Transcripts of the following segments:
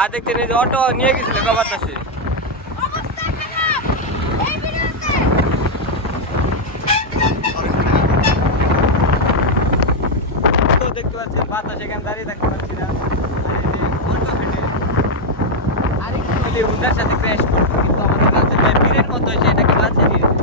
আর দেখছেন এই যে অটো নিয়ে গেছিল বাতাসে। দেখতে পাচ্ছেন বাতাস এখানে দাঁড়িয়ে থাকতে পারছি না। আর একটু হুন্ডার সাথে ক্র্যাশ করতো, কিন্তু আমাদের কাছে বীরের মতো হয়েছে, এটাকে বাঁচিয়ে দিয়েছে।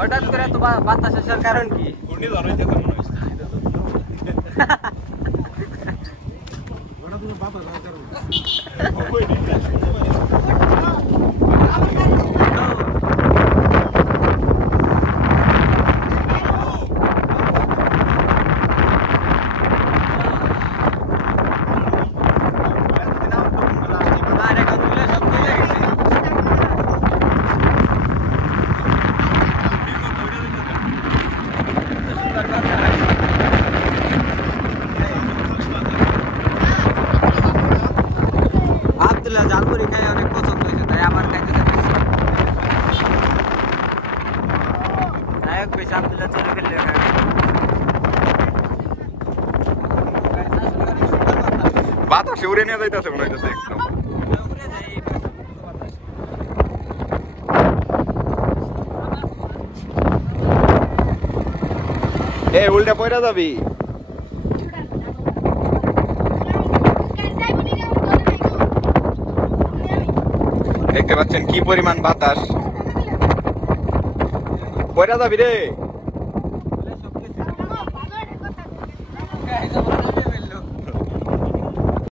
হঠাৎ করে তো বাতাস আসার কারণ কি? আব্দুল্লাহ জালপুরি খাই অনেক পছন্দ হয়েছে, তাই আবার খাইতে চাইছি। নায়ক বেশি আব্দুল্লাহ চলে ফেললে বাতাসে উড়ে নিয়ে যাইতেছে মনে হইতেছে একদম। এ উল্টা পয়রা যাবি। দেখতে পাচ্ছেন কি পরিমাণ বাতাস, পয়রা যাবি রে।